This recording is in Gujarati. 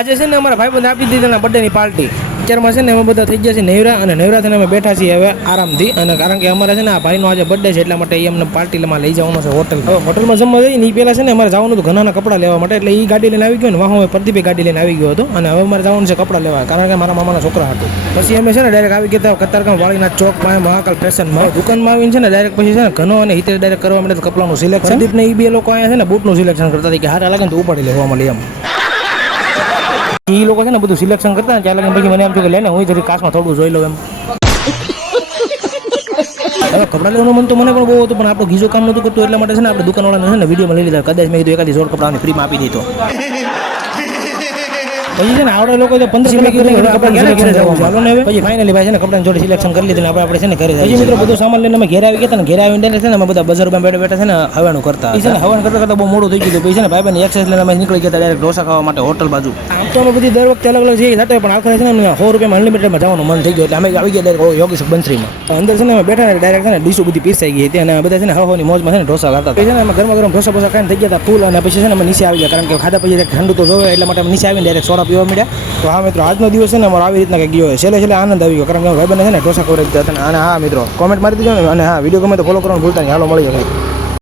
આજે છે ને અમારા ભાઈબંધ આપી દીધી બર્થડેની પાર્ટી. અત્યારમાં છે ને અમે બધા થઈ ગયા છે નૈરા, અને નૈરા થઈને અમે બેઠા છીએ હવે આરામથી. અને કારણ કે અમારે છે ને આ ભાઈનો આજે બર્થડે છે, એટલા માટે એ અમને પાર્ટીમાં લઈ જવાનો છે હોટલ. હવે હોટલમાં જમવા જઈએ ને એ પહેલાં છે ને અમારે જવાનું હતું ઘણાના કપડાં લેવા માટે, એટલે એ ગાડી લઈને આવી ગયો ને વાહ પ્રદીપે ગાડી લઈને આવી ગયો હતો. અને હવે અમારે જવાનું છે કપડાં લેવા, કારણ કે મારા મામાના છોકરા હતું. પછી અમે છે ને ડાયરેક્ટ આવી ગયા કતારગામ વાળીના ચોક પાસે મહાકાલ ફેશનમાં. દુકાનમાં આવીને છે ને ડાયરેક્ટ પછી છે ને ઘણો અને હિતે ડાયરેક્ટ કરવા માટે કપડાનું સિલેક્શન. પ્રદીપને એ બે લોકો અહીંયા છે ને બૂટનું સિલેક્શન કરતા હતા કે હારા લાગે ને તો ઉપાડી લેવા મળે એમ. એ લોકો છે ને બધું સિલેક્શન કરતા ને ચાલે પછી મને એમ થયું કે લઈને હું જરી કાચમાં થોડું જોઈ લઉં એમ. હવે કપડાં લેવાનું મન તો મને પણ બહુ હતું, પણ આપણું ગીજો કામ નતું કરતું, એટલા માટે છે ને આપણે દુકાનવાળાને છે ને વિડીયોમાં લઈ લીધા. કદાચ મેં કીધું એકાદી જોડ કપડાની ફ્રીમાં આપી દીધો. પછી છે ને આવડે લોકો તો 15 કપડા પછી ફાઇનલી ભાઈ છે ને કપડાની જોડે સિલેક્શન કરી લીધું. આપણે છે ને ઘરે પછી મિત્રો બધું સામાન લઈને અમે ઘેર આવી ગયા. ઘેર આવીને છે ને અમે બધા બજારમાં બેઠા બેઠા છે ને હવાનું કરતા. છે ને હવન કરતા કરતા બહુ મોડું થઈ ગયું. પછી છે ને ભાઈ એક્સરસાઇઝ લઈને અમે નીકળી ગયા ડાયરેક્ટ ઢોસા ખાવા માટે હોટલ બાજુ. આમ તો અમે બધી દર વખતે અલગ અલગ જઈએ થતા, પણ આખરે છે ને 100 રૂપિયામાં અનલિમિટેડમાં જવાનું મન થઈ ગયું, એટલે અમે આવી ગયા ડાયરેક્ટ યોગી બંસરીમાં. અંદર છે ને અમે બેઠા ડાયરેક્ટ છે ને ડીશો બધી પીસાઈ ગઈ હતી, અને બધા છે ને હવાની મોજમાં છે ને ઢોસા ખાતા. પછી છે ને અમે ગરમા ગરમ ઢોસા બોસા ખાઈને થઈ ગયા હતા ફૂલ. અને પછી છે ને અમે નીચે આવી ગયા, કારણ કે ખાધા પછી ઠંડુ તો જોવે, એટલા માટે અમે નીચે આવીને ડાયરેક્ટ સોડા પીવા મળ્યા. તો હા મિત્રો, આજનો દિવસ છે ને અમારો આવી રીતના કંઈક ગયો. છેલ્લે આનંદ આવી ગયો, કારણ કે ભાઈબંધને છે ને ઢોસા ખવડાવી દીધા હતા. અને હા મિત્રો, કોમેન્ટ મારી દીધો ને, અને હા વિડીયો ગમે તો ફોલો કરવાનું ભૂલતા નહીં. હાલો મળી જાય.